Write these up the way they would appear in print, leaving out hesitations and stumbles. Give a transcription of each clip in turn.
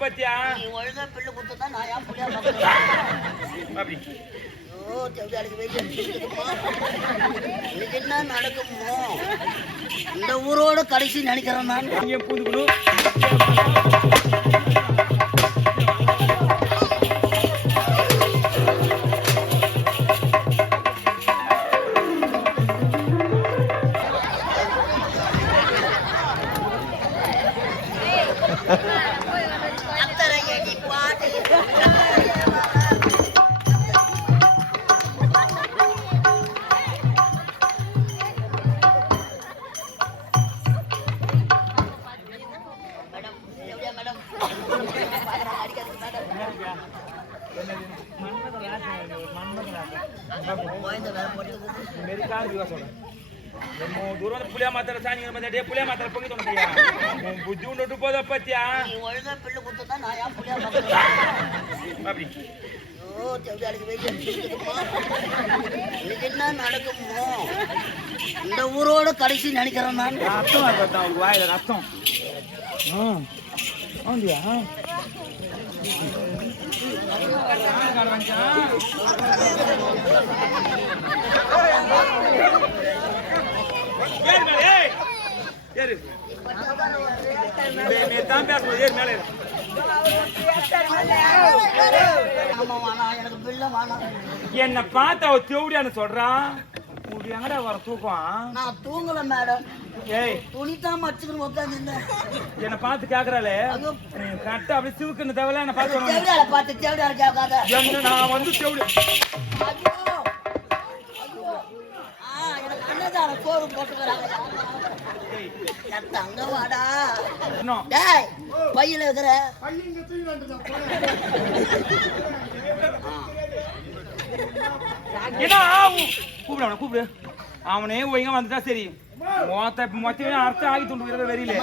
பத்தியா ஒழுங்கா பிள்ளை கொடுத்தா நான் ஏன் புள்ளியா அப்படி என்ன நடக்குமோ இந்த ஊரோட கடைசி நினைக்கிறேன் நான் பூந்துக்கணும். புளியா மாத்திர சாணி புளியா மாத்திர பொங்கி தோணுயா புத்தி உண்டு போதா பத்தியா ஒழுங்கா பிள்ளை கொடுத்தா நான் ஏன் புள்ளியா அப்படி என்ன நடக்குமோ இந்த ஊரோட கடைசி நினைக்கிறேன் நான் ரத்தம் உங்க வாயில ரத்தம் என்ன பார்த்து அவ தேவடியான்னு சொல்றான் எங்கடா வர தூக்கம் நான் தூங்கல மேடம் ஏய் துணிதான் மச்சுக்கணும் உட்காந்து என்ன பார்த்து கேக்குறாளே கரெக்டா அப்படியே சிவுக்குன்னு தேவையில்ல என்ன பார்த்து தேவடியால பார்த்து தேவடியால கேட்காத என்ன நான் வந்து தேவடி எனக்கு அன்னதான சோறு போட்டுக்கிறாங்க தங்க வாடா டேய் பையில இருக்கிற கூப்பிடு அவனே ஒழுங்கா வந்துட்டா சரி மொத்தமே அர்த்தம் ஆகி துண்டு வெறியில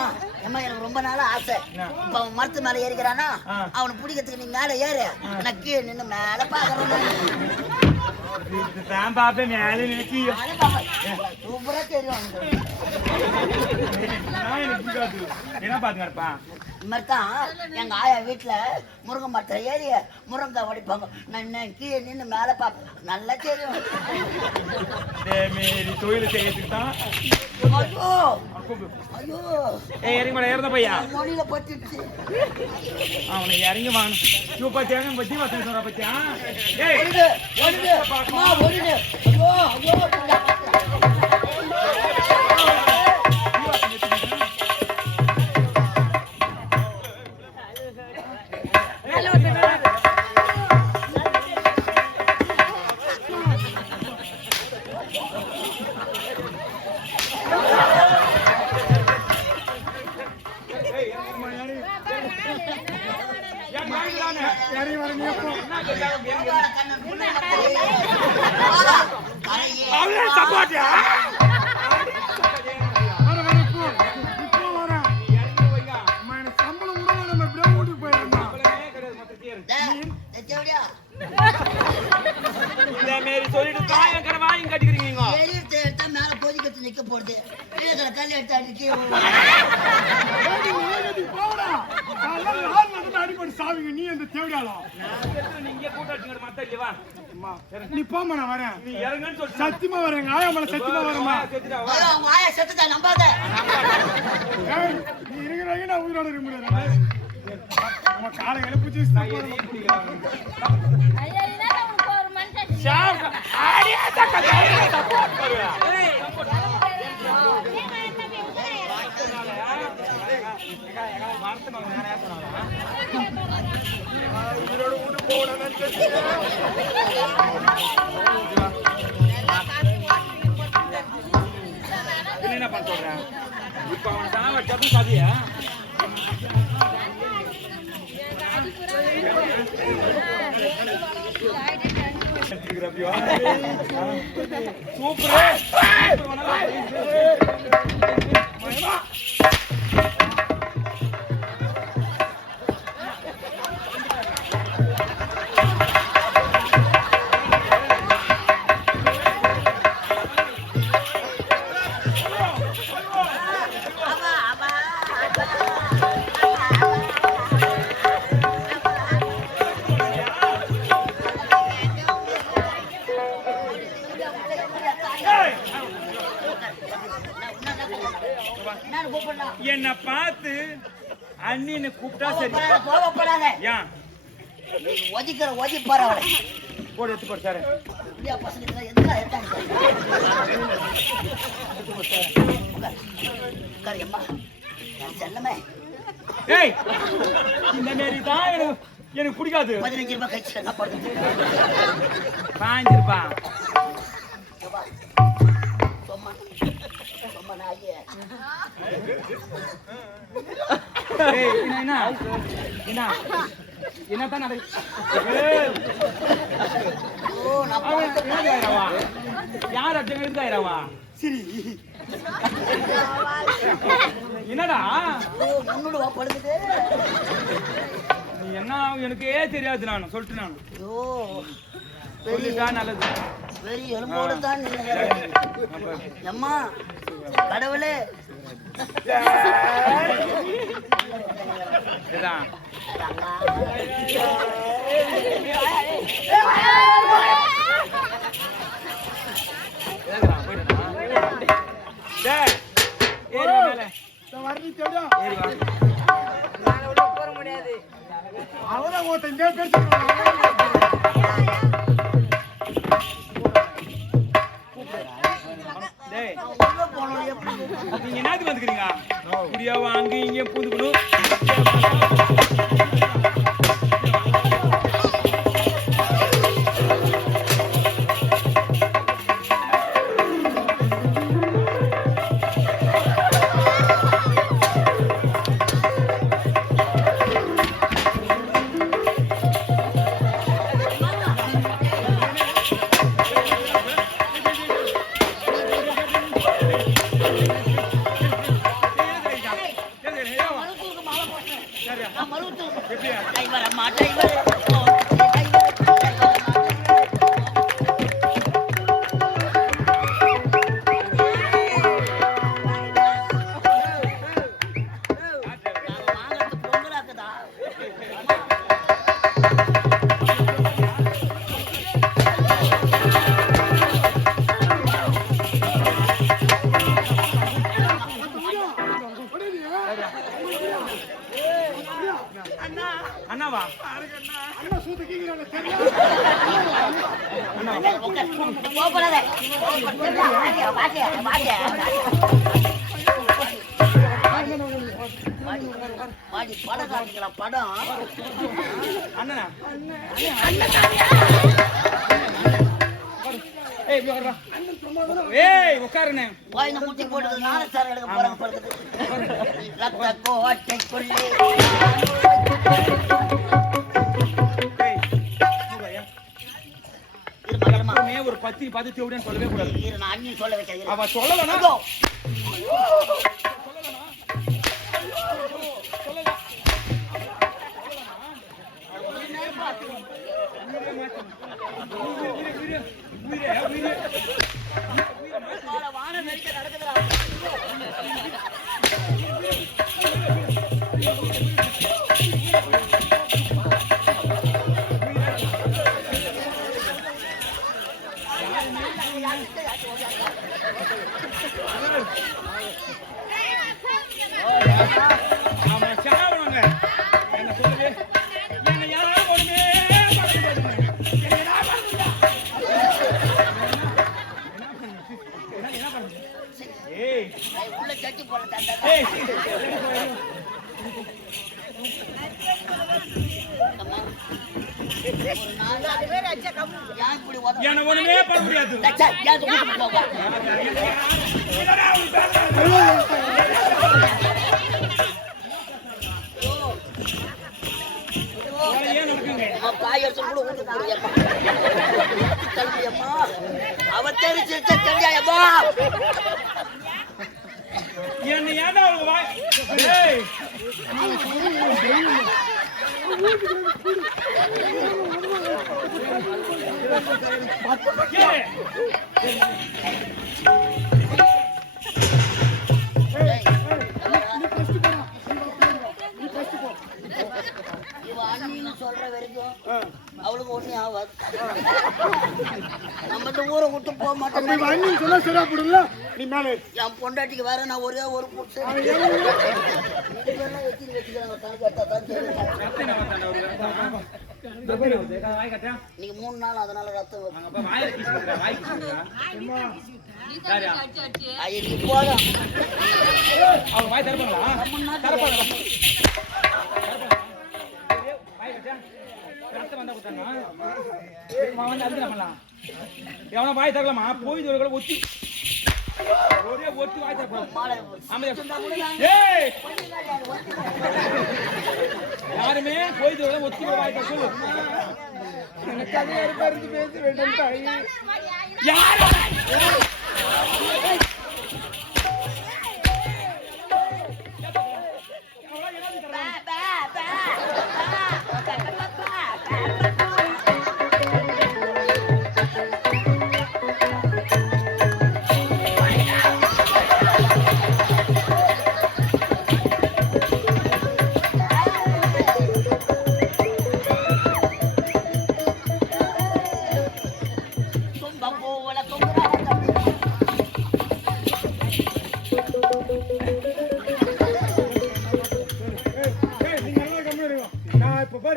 எனக்கு ரொம்ப நாளா ஆசை இப்ப அவன் மரத்து மேல ஏறிக்கிறானா அவனை பிடிக்கிறதுக்கு நீ மேல ஏறு நான் கீழே நின்று மேல பாக்குறேன் பாப்பேன் மேல நினைச்சு சூப்பரா தெரியும் என்ன பாத்துங்கப்பா இந்த மாதிரி தான் எங்க ஆயா வீட்டுல முருங்கை மரத்துல ஏறி முருங்காய் உடைப்பாங்க நான் கீழே நின்று மேல பாப்பேன் நல்லா தெரியும் தொழில் செய்யறதுக்கு தான் ஐயோ ஐயோ இறங்க பையா மொழியில பட்டுச்சு அவனை இறங்கி வாங்கணும் பத்தியா பத்தி வசதி சொல்ற பத்தியா ஐயோ ஐயோ நிக்க போறது கல் எடுத்து அடிப்படை சாவிங்க நீ அந்த தேவையாளம் நீங்க கூட்டாட்சி மத்த இல்லவா நீ போமா நான் வரேன் நீ இறங்குன்னு சொல்லி சத்தியமா வரேன் ஆயா மேல சத்தியமா வரமா ஆயா செத்துட்டா நம்பாத நீ இருக்கிறாங்க நான் உயிரோட இருக்க முடியாது நம்ம காலை எழுப்பிச்சு என்ன பண்ண சொல்றேன் இப்ப அவன் சாவ சத்து சாதியா சூப்பர் என்ன பார்த்து அண்ணின்னு கூப்பிட்டா சரி. கோவப்படாத. ஏன் ஒதிக்கிற ஒதி போற அவளை போடு எடுத்து போடு சார். இப்படியா பசங்க எதுனா எடுத்தாங்க அம்மா செல்லமே. ஏய் இந்த மாரி தான் எனக்கு பிடிக்காது. 15 ரூபாய் கழிச்சு என்ன பண்ணுறது? 5 ரூபாய் சொம்மா நாயே. ஏய் என்னதான் யார் அட்டவா சரி என்னடா முன்னோடு படுக்குது. நீ என்ன எனக்கே தெரியாது. நான் சொல்லிட்டு நான் சொல்லிட்டா நல்லது. பெரிய எலும்போடு தான் அம்மா கடவுளே. இதான் அவதான் ஒருத்தன் இந்த பேர் நீங்க என்னத்துக்கு வந்துக்கிறீங்க? இப்படியா வாங்க இங்க பூந்துக்கணும். அண்ணாவா அண்ணா சூத்து கீக்கிறாங்க தெரியல. படம் காட்டிக்கலாம் படம். அண்ணனா ஏய் உட்காருண்ணே. கோயில முட்டி போட்டு நாளை சார் எடுக்க போறாங்க படுக்குது. ரத்த கோட்டைக்குள்ளே ஒரு 10 10 சொல்லவே கூடாது. நான் அண்ணி சொல்ல வைக்கிறேன். அவ சொல்லலனா வான நெருக்க நடக்குதுடா. உள்ள சட்டி போட ஒண்ணுமே பண்ண முடியாது. அவ தெரிஞ்சிருச்சா என்ன ஏன்டா அவங்க வாய் சொல்ற வரைக்கும் அவளுக்கு ஒண்ணும் ஆகாது. நம்ம இந்த ஊரை விட்டு போக மாட்டோம். நீ அண்ணி சொன்னா சரியா போடுல நீ மேலே என் பொண்டாட்டிக்கு வேற நான் ஒரே ஒரு புடிச்சு நீங்க 3 நாள் அதனால ரத்தம் போதும். அவங்க வாய் திறப்பாங்களா? எவனா வாய் தரலாமா? போய் ஒத்தி ஒரே ஒத்தி வாய் தரப்பா. யாருமே போய் ஒத்தி வாய் தர சொல்லு. பேசி வேண்டாம் யாரு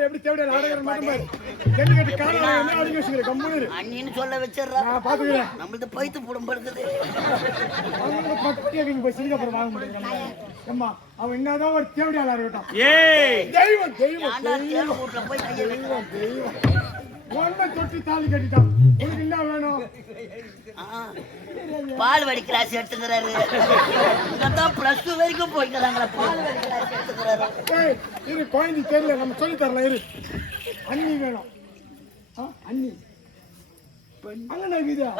எப்படி தேவையான ஆடுகிற மட்டும் பாரு ஜல்லிக்கட்டு காரணம் ஆடி வச்சுக்கிற கம்பெனி அண்ணின்னு சொல்ல வச்சிடுறா. நான் பாத்துக்கிறேன். நம்மளுக்கு பைத்து புடம் படுக்குது. அவங்க பக்கத்துல நீங்க போய் சிங்கப்பூர் வாங்க முடியுங்க அம்மா. அவன் என்னதான் ஒரு தேவையான இருக்கட்டும். ஏய் தெய்வம் தெய்வம் ஆண்டா தேர் கூட்ல போய் கைய வைக்க. தெய்வம் ஒண்ணு தொட்டி தாலி கட்டிட்டான். உனக்கு என்ன வேணும்? பால்வாடி கிளாஸ் எடுத்துக்கிறாரு. இங்கதான் +2 வரைக்கும் போய்க்கிறாங்களா? பால்வாடி கிளாஸ் எடுத்துக்கிறாரு. ஏய் இது குழந்தை தெரியல நம்ம சொல்லி தரலாம். இரு அண்ணி வேணும். அண்ணி அண்ணா வீதா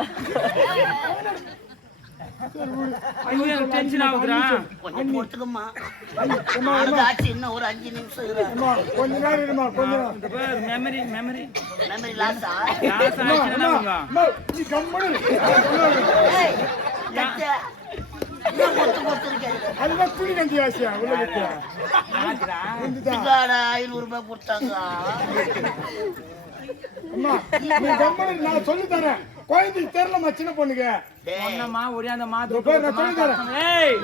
டென்ஷன் ஆகுதுடா. கொஞ்சம் பொறுத்துக்கம்மா. அவனுக்கு ஆச்சு இன்னும் ஒரு 5 நிமிஷம் இரு. கொஞ்ச நேரம் இருமா. கொஞ்சம் மெமரி மெமரி மெமரி லாஸா? நீ கம்பெனி ஏய் கட்ட நான் பொறுத்துருக்கேன். அதுதான் துணி கஞ்சி ஆசையா உள்ள வைக்க. இதுக்காடா 500 ரூபாய் கொடுத்தாங்க. அம்மா நீ கம்பெனி நான் சொல்லி தரேன். குழந்தைக்கு தெரியலமா சின்ன பொண்ணுங்க. ஒண்ணமா ஒடியாந்தமா நான் சொல்லி தரேன். ஏய்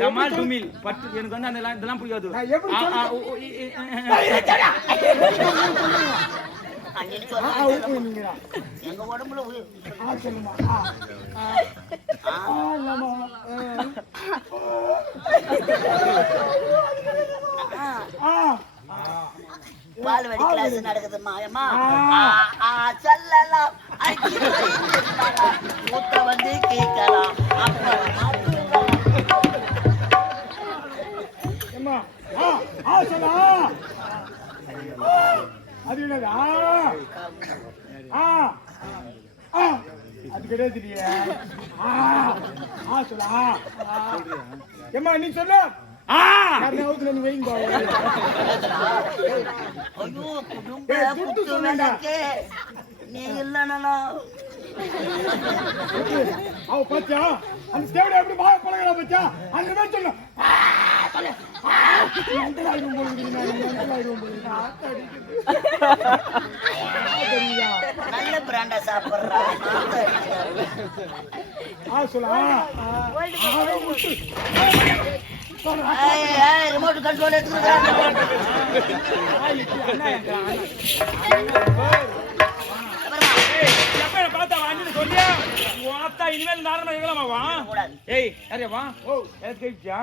டமால் டுமில் பட்டு எனக்கு வந்து அந்த இதெல்லாம் புரியாது. நான் எப்படி சொல்லுங்க எங்க உடம்புல சொல்லுமா பால்வாடி கிளாஸ் நடக்குதுமா. சொல்லலாம் மூத்த வந்து கேட்கலாம். அது என்னது? அது கிடையாது. சொல்லா ஏமா நீ சொல்ல வைங்க. ஐயோ குடும்ப நீ இல்லைன்னா அவ பாத்தியா அந்த ஸ்டேவில எப்படி வாய பழகிறா பாத்தியா? அந்த மாதிரி சொல்ல நல்ல பிராண்டா சாப்பிடுறா. சொல்லா ரிமோட் கண்ட்ரோல் எடுத்துக்கிறாங்க. இனிமேல் நார்மலா இருக்கலாமாவா? ஏய் யாரே வா. கேட்சியா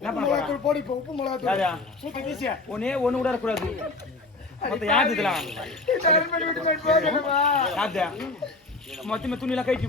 என்ன பண்ண போடி உப்பு மிளகா சூத்தி வீசியா ஒண்ணே ஒண்ணு கூட கூடாது. மொத்தம் யாரு இதெல்லாம் மொத்தமே துணி எல்லாம் கைட்டு